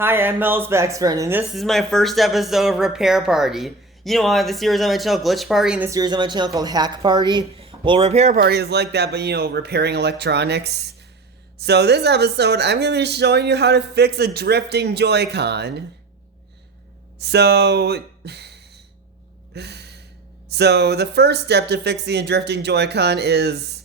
Hi, I'm Mel's best friend, and this is my first episode of Repair Party. You know, I have the series on my channel Glitch Party and the series on my channel called Hack Party. Well, Repair Party is like that, but repairing electronics. So this episode, I'm going to be showing you how to fix a drifting Joy-Con. So... So, the first step to fixing a drifting Joy-Con is...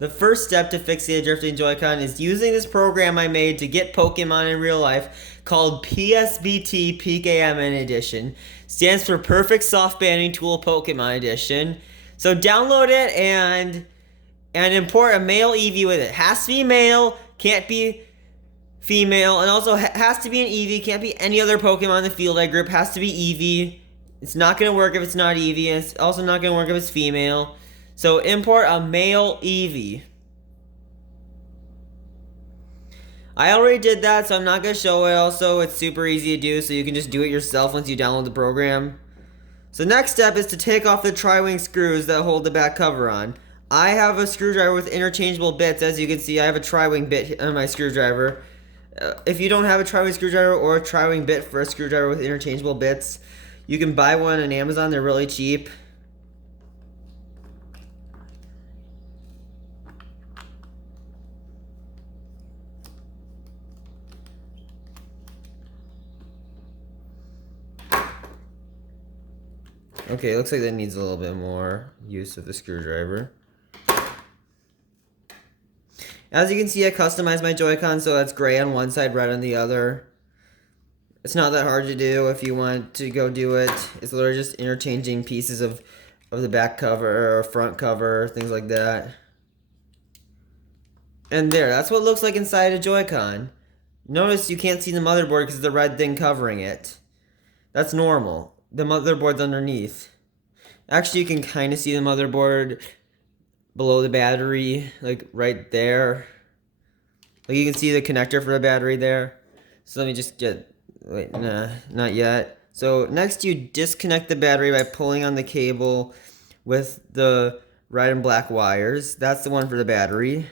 using this program I made to get Pokemon in real life called PSBT PKMN Edition. Stands for Perfect Soft Banding Tool Pokemon Edition. So download it and import a male Eevee with it. Has to be male, can't be female, and also has to be an Eevee, can't be any other Pokemon in the Field Eye group, has to be Eevee. It's not going to work if it's not Eevee, and it's also not going to work if it's female. So import a male Eevee. I already did that, so I'm not going to show it. Also, it's super easy to do, so you can just do it yourself once you download the program. So next step is to take off the tri-wing screws that hold the back cover on. I have a screwdriver with interchangeable bits. As you can see, I have a tri-wing bit on my screwdriver. If you don't have a tri-wing screwdriver or a tri-wing bit for a screwdriver with interchangeable bits, you can buy one on Amazon. They're really cheap. Okay, looks like that needs a little bit more use of the screwdriver. As you can see, I customized my Joy-Con so that's gray on one side, red on the other. It's not that hard to do if you want to go do it. It's literally just interchanging pieces of the back cover or front cover, things like that. And there, that's what it looks like inside a Joy-Con. Notice you can't see the motherboard because of the red thing covering it. That's normal. The motherboard's underneath. Actually, you can kind of see the motherboard below the battery, like right there. Like you can see the connector for the battery there. So let me just get, wait, nah, not yet. So next you disconnect the battery by pulling on the cable with the red and black wires. That's the one for the battery.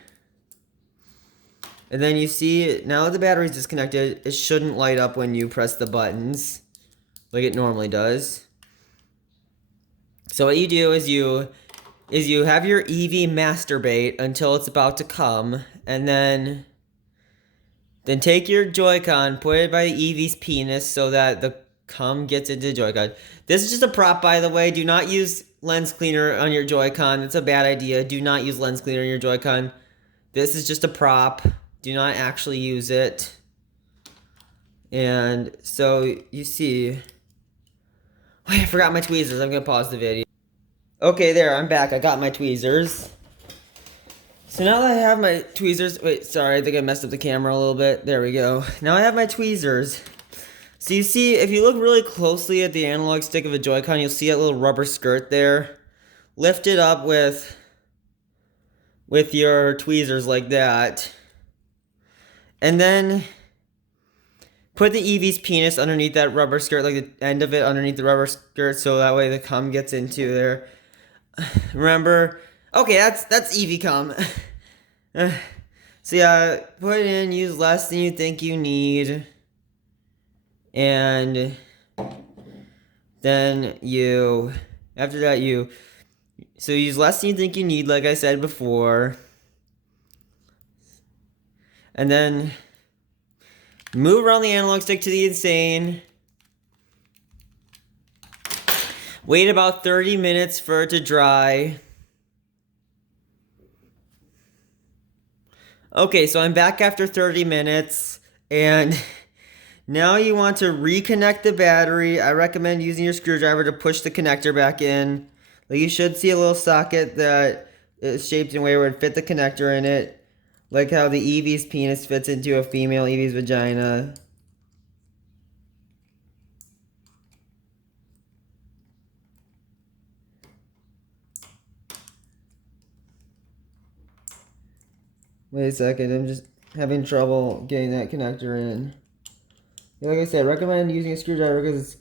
And then you see, now that the battery's disconnected, it shouldn't light up when you press the buttons like it normally does. So what you do is you have your Eevee masturbate until it's about to come, and then take your Joy-Con, put it by the Eevee's penis so that the cum gets into the Joy-Con. This is just a prop, by the way. Do not use lens cleaner on your Joy-Con. It's a bad idea. Do not use lens cleaner on your Joy-Con. This is just a prop. Do not actually use it. And so you see... Wait, I forgot my tweezers. I'm going to pause the video. Okay, there, I'm back. I got my tweezers. So now that I have my tweezers... Wait, sorry, I think I messed up the camera a little bit. There we go. Now I have my tweezers. So you see, if you look really closely at the analog stick of a Joy-Con, you'll see that little rubber skirt there. Lift it up with your tweezers like that. And then put the Eevee's penis underneath that rubber skirt, like the end of it underneath the rubber skirt, so that way the cum gets into there. Remember? Okay, that's Eevee cum. So yeah, put it in, use less than you think you need. And then after that so use less than you think you need, like I said before. And then move around the analog stick to the insane. Wait about 30 minutes for it to dry. Okay, so I'm back after 30 minutes, and now you want to reconnect the battery. I recommend using your screwdriver to push the connector back in. Like you should see a little socket that is shaped in a way where it would fit the connector in it. Like how the Eevee's penis fits into a female Eevee's vagina. Wait a second, I'm just having trouble getting that connector in. Like I said, I recommend using a screwdriver because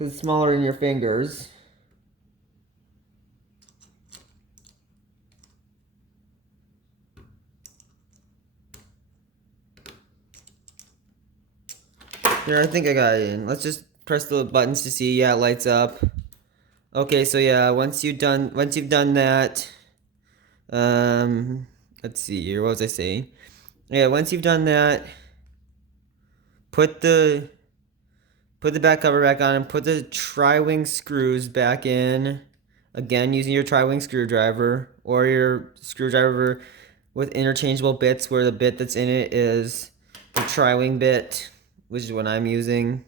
it's smaller in your fingers. Here, I think I got it in. Let's just press the buttons to see. Yeah, it lights up. Okay, so yeah, once you've done that, let's see here. What was I saying? Yeah, once you've done that, put the back cover back on and put the tri-wing screws back in. Again, using your tri-wing screwdriver or your screwdriver with interchangeable bits, where the bit that's in it is the tri-wing bit, which is what I'm using.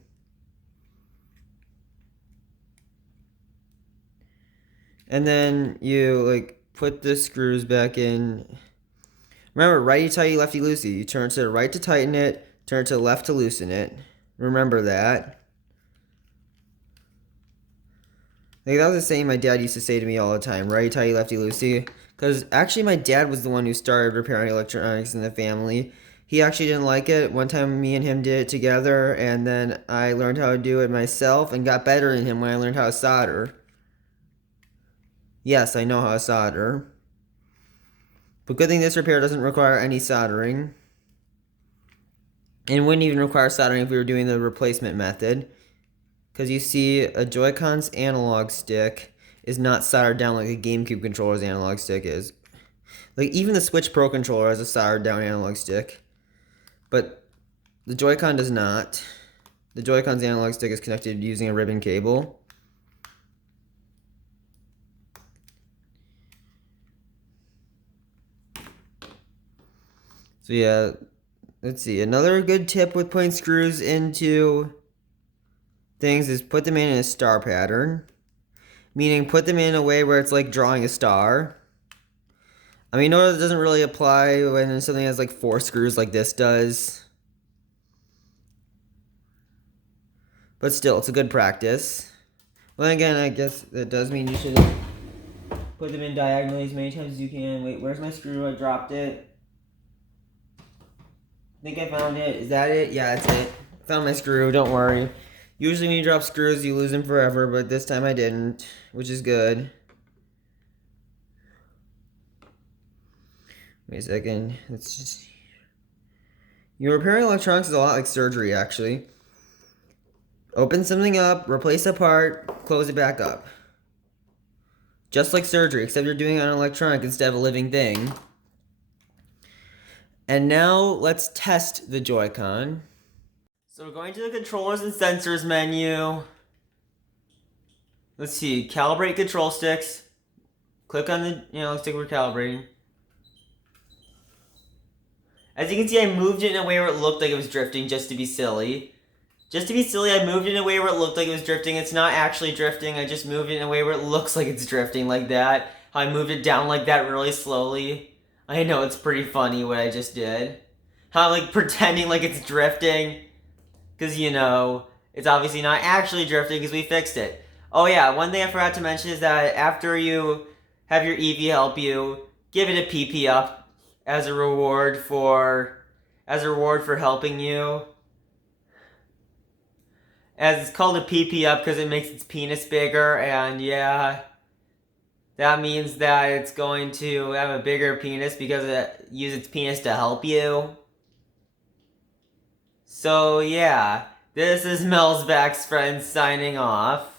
And then you like put the screws back in. Remember, righty tighty, lefty loosey. You turn to the right to tighten it, turn to the left to loosen it. Remember that. Like, that was the same my dad used to say to me all the time, righty tighty, lefty loosey. Because actually my dad was the one who started repairing electronics in the family. He actually didn't like it. One time me and him did it together, and then I learned how to do it myself and got better than him when I learned how to solder. Yes, I know how to solder. But good thing this repair doesn't require any soldering. And wouldn't even require soldering if we were doing the replacement method. Because you see, a Joy-Con's analog stick is not soldered down like a GameCube controller's analog stick is. Like, even the Switch Pro controller has a soldered down analog stick. But the Joy-Con does not. The Joy-Con's analog stick is connected using a ribbon cable. So yeah, let's see. Another good tip with putting screws into things is put them in a star pattern. Meaning put them in a way where it's like drawing a star. I mean, no, it doesn't really apply when something has like 4 screws like this does. But still, it's a good practice. Well, again, I guess that does mean you should put them in diagonally as many times as you can. Wait, where's my screw? I dropped it. I think I found it. Is that it? Yeah, that's it. Found my screw. Don't worry. Usually when you drop screws, you lose them forever, but this time I didn't, which is good. Wait a second. Let's just... repairing electronics is a lot like surgery, actually. Open something up, replace a part, close it back up. Just like surgery, except you're doing it on an electronic instead of a living thing. And now let's test the Joy-Con. So we're going to the controllers and sensors menu. Let's see, calibrate control sticks. Click on the analog stick we're calibrating. As you can see, I moved it in a way where it looked like it was drifting just to be silly. Just to be silly, I moved it in a way where it looked like it was drifting. It's not actually drifting, I just moved it in a way where it looks like it's drifting like that. How I moved it down like that really slowly. I know, it's pretty funny what I just did. How I'm like pretending like it's drifting. Because, you know, it's obviously not actually drifting because we fixed it. Oh yeah, one thing I forgot to mention is that after you have your Eevee help you, give it a PP up as a reward for helping you. As it's called a PP up because it makes its penis bigger, and yeah, that means that it's going to have a bigger penis because it uses its penis to help you. So yeah, this is Melzback's friend signing off.